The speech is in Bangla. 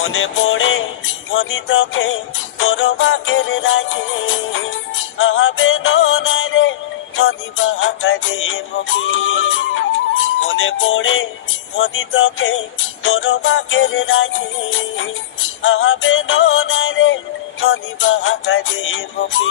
মনে পড়ে ধনী তোকে তোর বাকের রাখে আহাবে নাই রে ধনী বাঁকা দে মুখে মনে পড়ে ধনী তোকে তোর বাকের রাখে আহাবে নাই রে ধনী বাঁকা দে মুখে